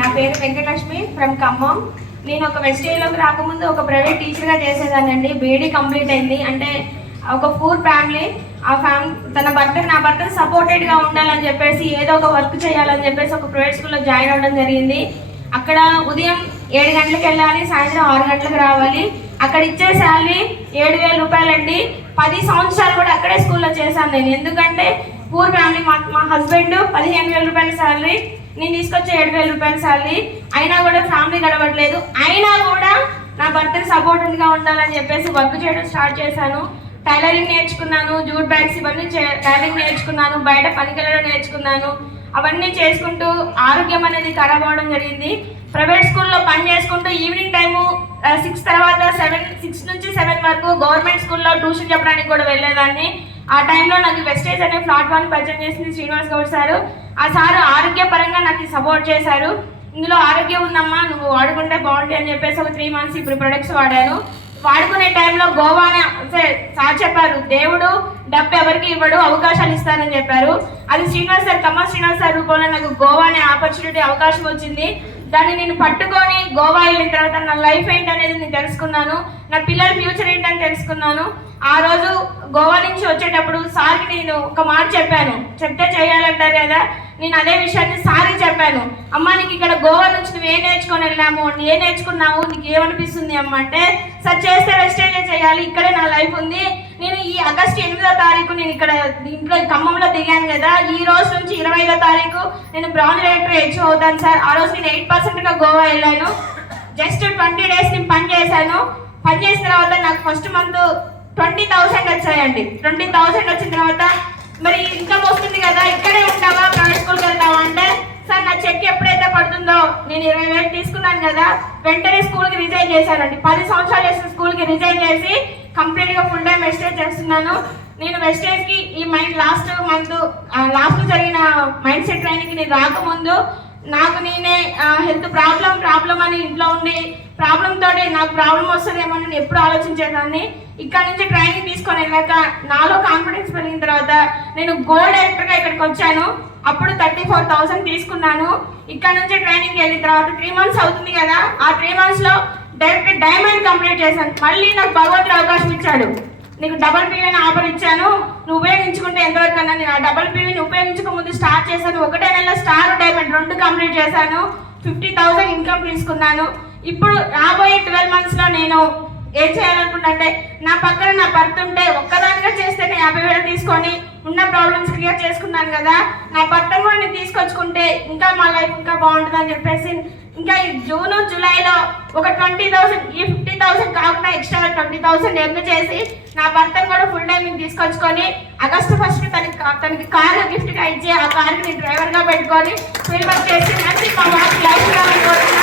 నా పేరు వెంకటలక్ష్మి ఫ్రమ్ ఖమ్మం. నేను ఒక వెస్టేజ్లోకి రాకముందు ఒక ప్రైవేట్ టీచర్గా చేసేదానండి. బీఈడీ కంప్లీట్ అయింది. అంటే ఒక పూర్ ఫ్యామిలీ, ఆ తన నా భర్త సపోర్టెడ్గా ఉండాలని చెప్పేసి ఏదో ఒక వర్క్ చేయాలని చెప్పేసి ఒక ప్రైవేట్ స్కూల్లో జాయిన్ అవ్వడం జరిగింది. అక్కడ ఉదయం 7 గంటలకు వెళ్ళాలి, సాయంత్రం 6 గంటలకు రావాలి. అక్కడ ఇచ్చే శాలరీ 7,000 రూపాయలండి. 10 సంవత్సరాలు కూడా అక్కడే స్కూల్లో చేశాను నేను. ఎందుకంటే పూర్ ఫ్యామిలీ, మా హస్బెండ్ 15,000 రూపాయల శాలరీ, నేను తీసుకొచ్చే 7,000 రూపాయల శాలరీ. అయినా కూడా ఫ్యామిలీ గడవట్లేదు. అయినా కూడా నా భర్తకి సపోర్టివ్గా ఉండాలని చెప్పేసి వర్క్ చేయడం స్టార్ట్ చేశాను. టైలరింగ్ నేర్చుకున్నాను, జూట్ బ్యాగ్స్ ఇవన్నీ టైలరింగ్ నేర్చుకున్నాను, బయట పనికెళ్ళడం నేర్చుకున్నాను. అవన్నీ చేసుకుంటూ ఆరోగ్యం అనేది ఖరాబ్ అవ్వడం జరిగింది. ప్రైవేట్ స్కూల్లో పని చేసుకుంటూ ఈవినింగ్ టైము 6 తర్వాత 6 నుంచి 7 వరకు గవర్నమెంట్ స్కూల్లో ట్యూషన్ చెప్పడానికి కూడా వెళ్ళేదాన్ని. ఆ టైంలో నాకు వెస్టేజ్ అనే ప్లాట్ఫామ్ పరిచయం చేసింది శ్రీనివాస్ గౌడ్ సారు. ఆ సారు ఆరోగ్యపరంగా నాకు సపోర్ట్ చేశారు. ఇందులో ఆరోగ్యం ఉందమ్మా, నువ్వు వాడుకుంటే బాగుంటాయి అని చెప్పేసి ఒక 3 మంత్స్ ఇప్పుడు ప్రొడక్ట్స్ వాడాను. వాడుకునే టైంలో గోవానే సార్ చెప్పారు, దేవుడు డబ్బు ఎవరికి ఇవ్వడు, అవకాశాలు ఇస్తారని చెప్పారు. అది శ్రీనివాస్ సార్, ఖమ్మం శ్రీనివాస్ సార్ రూపంలో నాకు గోవా అనే ఆపర్చునిటీ అవకాశం వచ్చింది. దాన్ని నేను పట్టుకొని గోవా వెళ్ళిన తర్వాత నా లైఫ్ ఏంటనేది నేను తెలుసుకున్నాను, నా పిల్లల ఫ్యూచర్ ఏంటని తెలుసుకున్నాను. ఆ రోజు గోవా నుంచి వచ్చేటప్పుడు సార్కి నేను ఒక మాట చెప్పాను, చెప్తే చేయాలంటారు కదా, నేను అదే విషయాన్ని సార్కి చెప్పాను. అమ్మ, నీకు ఇక్కడ గోవా నుంచి నువ్వు ఏం నేర్చుకొని వెళ్ళాము, ఏం నేర్చుకున్నావు, నీకు ఏమనిపిస్తుంది అమ్మ అంటే, సార్ చేస్తే వెస్టేజ్ చేయాలి, ఇక్కడే నా లైఫ్ ఉంది. నేను ఈ ఆగస్టు 8వ తారీఖు నేను ఇక్కడ ఇంట్లో ఖమ్మంలో దిగాను కదా, ఈ రోజు నుంచి 25వ తారీఖు నేను బ్రౌన్ డైరెక్టర్ హెచ్ఓ అవుతాను సార్. ఆ రోజు నేను 8%గా గోవా వెళ్ళాను. జస్ట్ 20 డేస్ నేను పని చేశాను. పని చేసిన తర్వాత నాకు ఫస్ట్ మంత్ 20,000 వచ్చాయండి. 20,000 వచ్చిన తర్వాత మరి ఇన్కమ్ వస్తుంది కదా, ఇక్కడే ఉంటావా, ప్రైవేట్ స్కూల్కి వెళ్తావా అంటే, సార్ నా చెక్ ఎప్పుడైతే పడుతుందో, నేను 20,000 తీసుకున్నాను కదా, వెంటనే స్కూల్కి రిజైన్ చేశానండి. 10 సంవత్సరాలు చేసిన స్కూల్కి రిజైన్ చేసి కంప్లీట్గా ఫుల్ టైం వెస్టేజ్ చేస్తున్నాను. నేను వెస్టేజ్కి ఈ లాస్ట్ జరిగిన మైండ్ సెట్ ట్రైనింగ్కి నేను రాకముందు నాకు నేనే హెల్త్ ప్రాబ్లం అని ఇంట్లో ఉండి ప్రాబ్లంతో నాకు ప్రాబ్లం వస్తుందేమో నేను ఎప్పుడు ఆలోచించేదాన్ని. ఇక్కడ నుంచి ట్రైనింగ్ తీసుకొని వెళ్ళాక నాలో కాన్ఫిడెన్స్ పెరిగిన తర్వాత నేను గోల్డ్ డైరెక్టర్గా ఇక్కడికి వచ్చాను. అప్పుడు 34,000 తీసుకున్నాను. ఇక్కడ నుంచి ట్రైనింగ్ వెళ్ళిన తర్వాత 3 మంత్స్ అవుతుంది కదా, ఆ 3 మంత్స్లో డైరెక్ట్ డైమండ్ కంప్లీట్ చేశాను. మళ్ళీ నాకు భగవంతుడు అవకాశం ఇచ్చాడు, నీకు డబల్ పీవీని ఆఫర్ ఇచ్చాను, నువ్వు ఉపయోగించుకుంటే ఎంతవరకు అన్నా. నేను ఆ డబల్ పీవీని ఉపయోగించుకో ముందు స్టార్ట్ చేశాను. 1 నెల స్టార్ డైమండ్ 2 కంప్లీట్ చేశాను. 50,000 ఇన్కమ్ తీసుకున్నాను. ఇప్పుడు రాబోయే 12 మంత్స్లో నేను ఏం చేయాలనుకుంటా అంటే, నా పక్కన నా భర్త ఉంటే ఒక్కదానిగా చేస్తే నేను 50,000 తీసుకొని ఉన్న ప్రాబ్లమ్స్ క్లియర్ చేసుకున్నాను కదా, నా భర్త కూడా నేను తీసుకొచ్చుకుంటే ఇంకా మా లైఫ్ ఇంకా బాగుంటుందని చెప్పేసి ఇంకా ఈ జూన్ జూలైలో ఒక 20,000, ఈ 50,000 కాకుండా ఎక్స్ట్రా 20,000 ఎర్న్ చేసి నా భర్తను కూడా ఫుల్ టైం నేను తీసుకొచ్చుకొని ఆగస్టు 1st తనకి కారు గిఫ్ట్గా ఇచ్చి ఆ కార్కి నేను డ్రైవర్గా పెట్టుకొని ఫీల్ వర్క్ చేసి మంచి మా లైఫ్